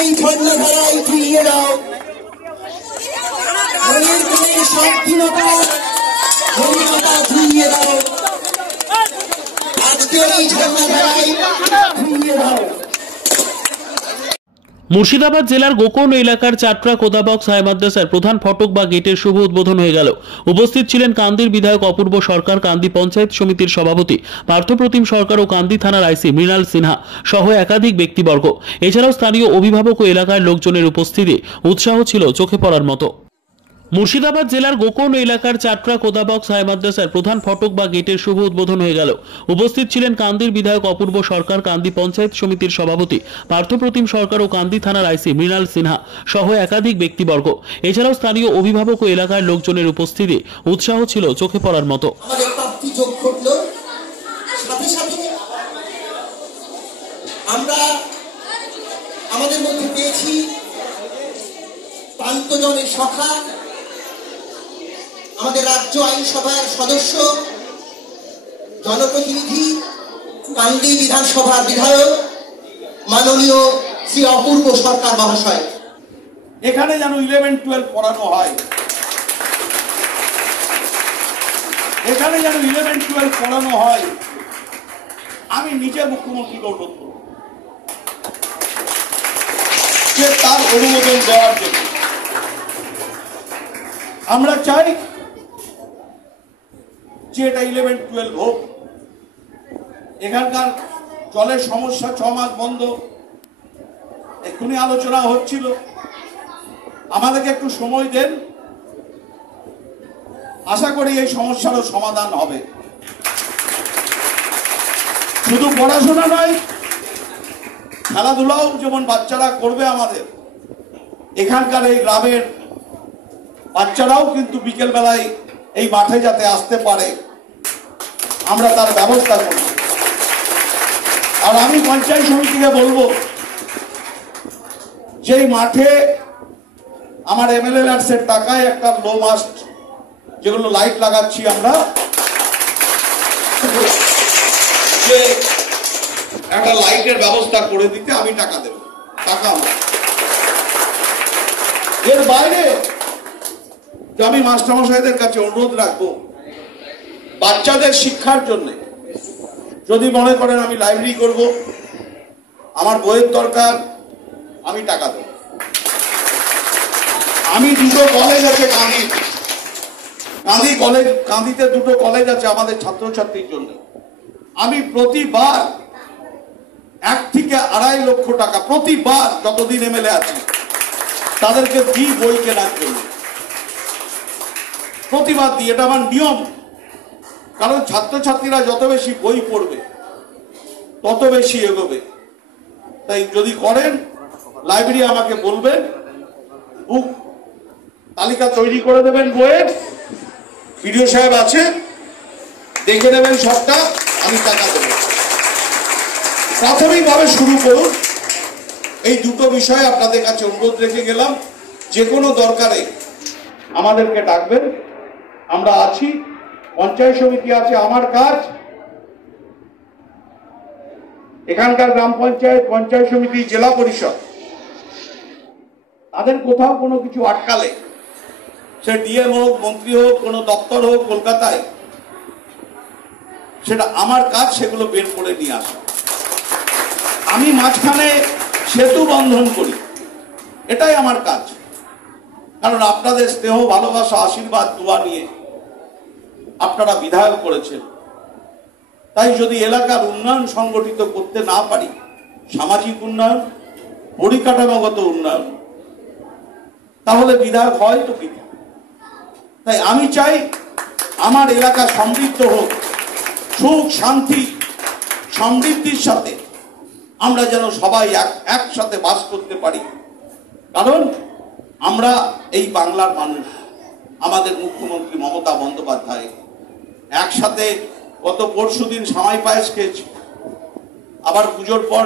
এই ঝর্ণাধারায় ফিরিয়ে দাও মনের মনের স্বাধীনতা মনিরতা ফিরিয়ে দাও আজকে এই ঝর্ণাধারায় ফিরিয়ে দাও। মুর্শিদাবাদ জেলার গোকর্ণ এলাকার চাটরা কোদাবক্স হাই মাদ্রাসার প্রধান ফটক বা গেটের শুভ উদ্বোধন হয়ে গেল। উপস্থিত ছিলেন কান্দির বিধায়ক অপূর্ব সরকার, কান্দি পঞ্চায়েত সমিতির সভাপতি পার্থপ্রতিম সরকার ও কান্দি থানার আইসি মৃণাল সিনহা সহ একাধিক ব্যক্তিবর্গ। এছাড়াও স্থানীয় অভিভাবক ও এলাকার লোকজনের উপস্থিতি উৎসাহ ছিল চোখে পড়ার মতো। মুর্শিদাবাদ জেলার গোকর্ণ এলাকার চাটরা কোদাবক্স হাই মাদ্রাসার প্রধান ফটক বা গেটের শুভ উদ্বোধন হয়ে গেল। উপস্থিত ছিলেন কান্দির বিধায়ক অপূর্ব সরকার, কান্দি পঞ্চায়েত সমিতির সভাপতি পার্থপ্রতিম সরকার ও কান্দি থানার আইসি মৃণাল সিনহা সহ একাধিক ব্যক্তিবর্গ। এছাড়াও স্থানীয় অভিভাবক ও এলাকার লোকজনের উপস্থিতি উৎসাহ ছিল চোখে পড়ার মতো। আমরা আমাদের মধ্যে পেয়েছি প্রান্তজনের সখা, আমাদের রাজ্য আইনসভার সদস্য, জনপ্রতিনিধি, কান্দি বিধানসভার বিধায়ক মাননীয় শ্রী অপূর্ব সরকার মহাশয়। এখানে যেন 11-12 পড়ানো হয়, এখানে যেন 11-12 পড়ানো হয়। আমি নিজে মুখ্যমন্ত্রীকে অনুরোধ করব যে তার অনুমোদন দেওয়ার জন্য। আমরা চাই যে এটা 11-12 হোক। এখানকার জলের সমস্যা 6 মাস বন্ধ, এক্ষুনি আলোচনা হচ্ছিল। আমাদেরকে একটু সময় দেন, আশা করি এই সমস্যারও সমাধান হবে। শুধু পড়াশোনা নয়, খেলাধুলাও যেমন বাচ্চারা করবে আমাদের এখানকার এই গ্রামের বাচ্চারাও কিন্তু বিকেল বেলায় এই মাঠে যাতে আসতে পারে আমরা তার ব্যবস্থা করি। আর আমি পঞ্চায়েত সমিতিকে বলবো যে মাঠে আমার এমএলএ ল্যান্ডসের টাকায় একটা লো মাস্ট যেগুলো লাইট লাগাচ্ছি আমরা, যে একটা লাইটের ব্যবস্থা করে দিতে আমি টাকা দেব, টাকা আমার। এর বাইরে আমি মাস্টারমশাইদের কাছে অনুরোধ রাখবো বাচ্চাদের শিক্ষার জন্য যদি মনে করেন আমি লাইব্রেরি করব, আমার বইয়ের দরকার, আমি টাকা দেব। আমি 2টো কলেজ আছে কান্দি কলেজ, কান্দিতে 2টো কলেজ আছে আমাদের ছাত্রছাত্রীর জন্য। আমি প্রতিবার 1 থেকে 2.5 লক্ষ টাকা প্রতিবার যতদিন এমএলএ আছে তাদেরকে দিই বই কেনার জন্য, প্রতিবাদ দিই। এটা আমার নিয়ম, কারণ ছাত্রছাত্রীরা যত বেশি বই পড়বে তত বেশি এগোবে। তাই যদি করেন লাইব্রেরি আমাকে বলবেন, বুক তালিকা তৈরি করে দেবেন বইয়ের, বিডিও সাহেব আছে দেখে নেবেন সবটা, আমি টাকা দেব। প্রাথমিকভাবে শুরু করুন। এই 2টো বিষয়ে আপনাদের কাছে অনুরোধ রেখে গেলাম, যে কোনো দরকারে আমাদেরকে ডাকবেন, আমরা আছি, পঞ্চায়েত সমিতি আছে। আমার কাজ এখানকার গ্রাম পঞ্চায়েত, পঞ্চায়েত সমিতি, জেলা পরিষদ তাদের কোথাও কোনো কিছু আটকালে, সে ডিএম হোক, মন্ত্রী হোক, কোনো দপ্তর হোক কলকাতায়, সেটা আমার কাজ সেগুলো বের করে নিয়ে আসা। আমি মাঝখানে সেতু বন্ধন করি, এটাই আমার কাজ। কারণ আপনাদের স্নেহ, ভালোবাসা, আশীর্বাদ, দোয়া নিয়ে আপনারা বিধায়ক করেছেন। তাই যদি এলাকার উন্নয়ন সংগঠিত করতে না পারি, সামাজিক উন্নয়ন, পরিকাঠামোগত উন্নয়ন, তাহলে বিধায়ক হয় তো বৃথা। তাই আমি চাই আমার এলাকা সমৃদ্ধ হোক, সুখ শান্তি সমৃদ্ধির সাথে আমরা যেন সবাই একসাথে বাস করতে পারি। কারণ আমরা এই বাংলার মানুষ, আমাদের মুখ্যমন্ত্রী মমতা বন্দ্যোপাধ্যায় একসাথে গত পরশুদিন সামাই পায়েস খেয়েছি, আবার পুজোর পর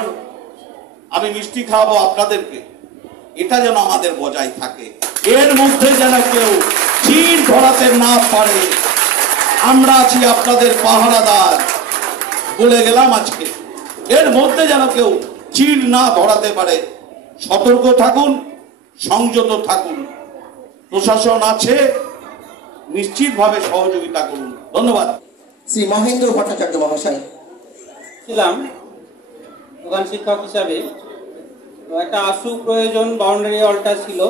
আমি মিষ্টি খাওয়াবো আপনাদেরকে। এটা যেন আমাদের বজায় থাকে, এর মধ্যে যেন কেউ চির ধরাতে না পারে। আমরা আছি আপনাদের পাহারাদার, বলে গেলাম আজকে, এর মধ্যে যেন কেউ চির না ধরাতে পারে। সতর্ক থাকুন, সংযত থাকুন। প্রশাসন আছে, নিশ্চিতভাবে সহযোগিতা করুন। ধন্যবাদ। শ্রী মহেন্দ্র ভট্টাচার্য মহাশয়। ছিলাম প্রধান শিক্ষক হিসাবে, তো একটা আশু প্রয়োজন বাউন্ডারি ওয়ালটা ছিল,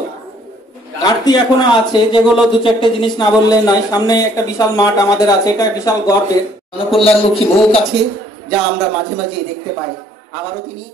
ঘাটতি এখনো আছে, যেগুলো দু চারটে জিনিস না বললে নয়। সামনে একটা বিশাল মাঠ আমাদের আছে, এটা বিশাল গর্বের। জনকল্যাণমুখী মুখ আছে, যা আমরা মাঝে মাঝে দেখতে পাই। আবারও তিনি